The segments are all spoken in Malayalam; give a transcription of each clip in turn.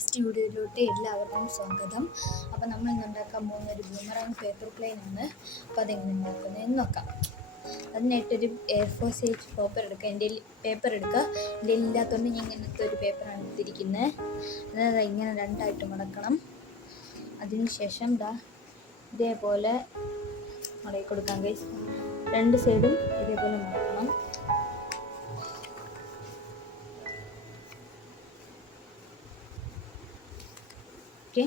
ഫസ്റ്റ് വീഡിയോയിലോട്ട് എല്ലാവർക്കും സ്വാഗതം. അപ്പോൾ നമ്മൾ ഇന്ന് ഉണ്ടാക്കാൻ പോകുന്ന ഒരു ബൂമറാങ് പേപ്പർ പ്ലെയിൻ ആണ്. അപ്പോൾ അതെങ്ങനെ ഉണ്ടാക്കുന്നതെന്ന് നോക്കാം. അതിനായിട്ടൊരു A4 സൈസ് പേപ്പർ എടുക്കുക. എൻ്റെ പേപ്പർ എടുക്കുക. എൻ്റെ ഇല്ലാത്തതുകൊണ്ട് ഞാൻ ഇങ്ങനത്തെ ഒരു പേപ്പറാണ് എടുത്തിരിക്കുന്നത്. അതായത് ഇങ്ങനെ രണ്ടായിട്ട് മടക്കണം. അതിനുശേഷം ഇതേപോലെ മടക്കി കൊടുക്കാം ഗൈസ്. രണ്ട് സൈഡും ഇതേപോലെ മടക്കണം. ഓക്കെ,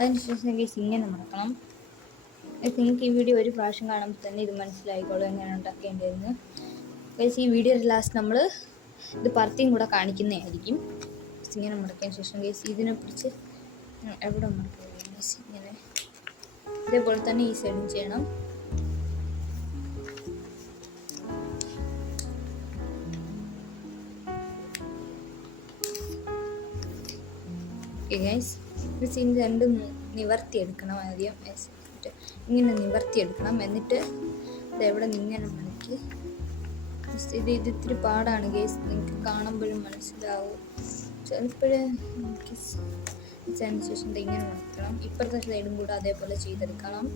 അതിനുശേഷം ഗൈസ് ഇങ്ങനെ മടക്കണം. നിങ്ങൾക്ക് ഈ വീഡിയോ ഒരു പ്രാവശ്യം കാണുമ്പോൾ തന്നെ ഇത് മനസ്സിലായിക്കോളും എങ്ങനെ ഉണ്ടാക്കേണ്ടതെന്ന്. ഗൈസ് ഈ വീഡിയോ ലാസ്റ്റ് നമ്മൾ ഇത് പർത്തിയും കൂടെ കാണിക്കുന്നതായിരിക്കും. ഇങ്ങനെ മടക്കിയതിന് ശേഷം ഗൈസ് ഇതിനെ പിടിച്ച് എവിടെ മടക്കുക ഗൈസ് ഇങ്ങനെ ഇതേപോലെ തന്നെ ഈ സൈഡും ചെയ്യണം. ഓക്കെ ഗൈസ്, ഇത് രണ്ടും നിവർത്തിയെടുക്കണം. ആദ്യം ഇങ്ങനെ നിവർത്തിയെടുക്കണം. എന്നിട്ട് ഇതെവിടെ ഇങ്ങനെ മടക്കി ഇത് ഇത്തിരി പാടാണ് ഗൈസ്, നിങ്ങൾക്ക് കാണുമ്പോഴും മനസ്സിലാവും. ചിലപ്പോഴും അതിന് ശേഷം ഇങ്ങനെ മടക്കണം. ഇപ്പുറത്തെ സൈഡും കൂടെ അതേപോലെ ചെയ്തെടുക്കണം.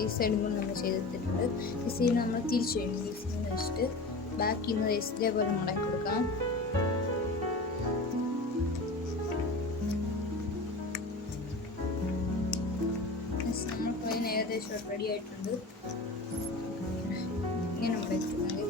ഈ സൈഡും കൂടെ നമ്മൾ ചെയ്തെടുത്തിട്ടുണ്ട്. ഈ സൈഡ് നമ്മൾ തിരിച്ചു കഴിഞ്ഞു. ഈ സൈഡ് വെച്ചിട്ട് ബാക്കിൽ നിന്ന് ഇതേപോലെ മടക്കി കൊടുക്കാം. നമ്മൾ പ്ലെയിൻ ഏകദേശം റെഡി ആയിട്ടുണ്ട്. ഇങ്ങനെ മടക്കി കൊടുക്കാം.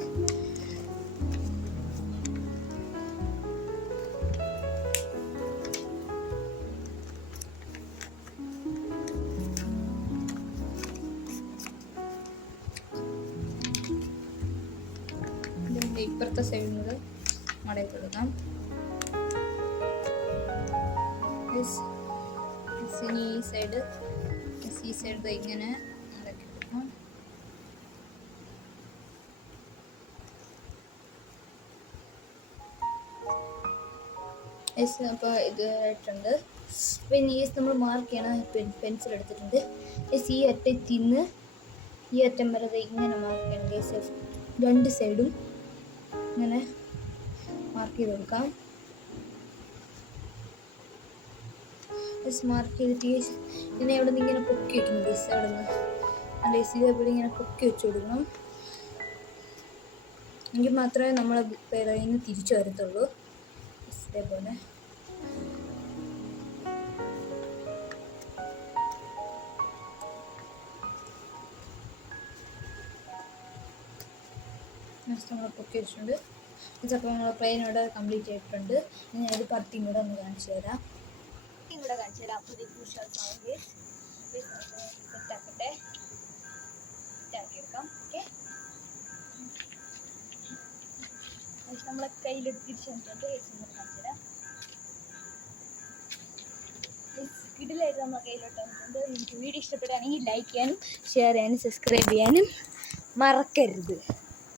ഇപ്പുറത്തെ സൈഡും കൂടെ മടക്കി കൊടുക്കാം. ഈ സൈഡ് ഇങ്ങനെ മടക്കി കൊടുക്കാം. അപ്പോൾ ഇത് ആയിട്ടുണ്ട്. പിന്നെ നമ്മൾ മാർക്ക് ചെയ്യണം. പെൻസിൽ എടുത്തിട്ടുണ്ട്. ഈ അറ്റത്തിൽ നിന്ന് ഈ അറ്റം വരെ ഇങ്ങനെ മാർക്ക് ചെയ്യണം. രണ്ട് സൈഡും ഇങ്ങനെ മാർക്ക് ചെയ്ത് കൊടുക്കാം. മാർക്ക് ചെയ്തിട്ട് ഇതിനെ ഇവിടെ നിന്ന് ഇങ്ങനെ പൊക്കി വെക്കണം. ഗൈസ് അവിടെ നിന്ന് ഇതേപോലെ ഇങ്ങനെ പൊക്കി വെച്ച് കൊടുക്കണം. എങ്കിൽ മാത്രമേ നമ്മളെ പേരിൽ നിന്ന് തിരിച്ചു വരത്തുള്ളൂ. ഇതേപോലെ നമ്മൾ പൊക്കി വെച്ചിട്ടുണ്ട്. അപ്പോൾ നമ്മൾ പ്ലെയിൻ ഇവിടെ കംപ്ലീറ്റ് ആയിട്ടുണ്ട്. ഞാൻ ഒരു പർത്തിയും കൂടെ ഒന്ന് കാണിച്ചു തരാം. അപ്പോൾ ഇത് സെറ്റാക്കട്ടെ, സെറ്റാക്കിയെടുക്കാം. ഓക്കെ, നമ്മളെ കയ്യിലെടുത്ത് തിരിച്ചു വന്നിട്ടുണ്ട്. കാണിച്ചു തരാം. ഇതിലായിട്ട് നമ്മളെ കയ്യിലോട്ട് വന്നിട്ടുണ്ട്. എനിക്ക് വീഡിയോ ഇഷ്ടപ്പെടുകയാണെങ്കിൽ ലൈക്ക് ചെയ്യാനും ഷെയർ ചെയ്യാനും സബ്സ്ക്രൈബ് ചെയ്യാനും മറക്കരുത്.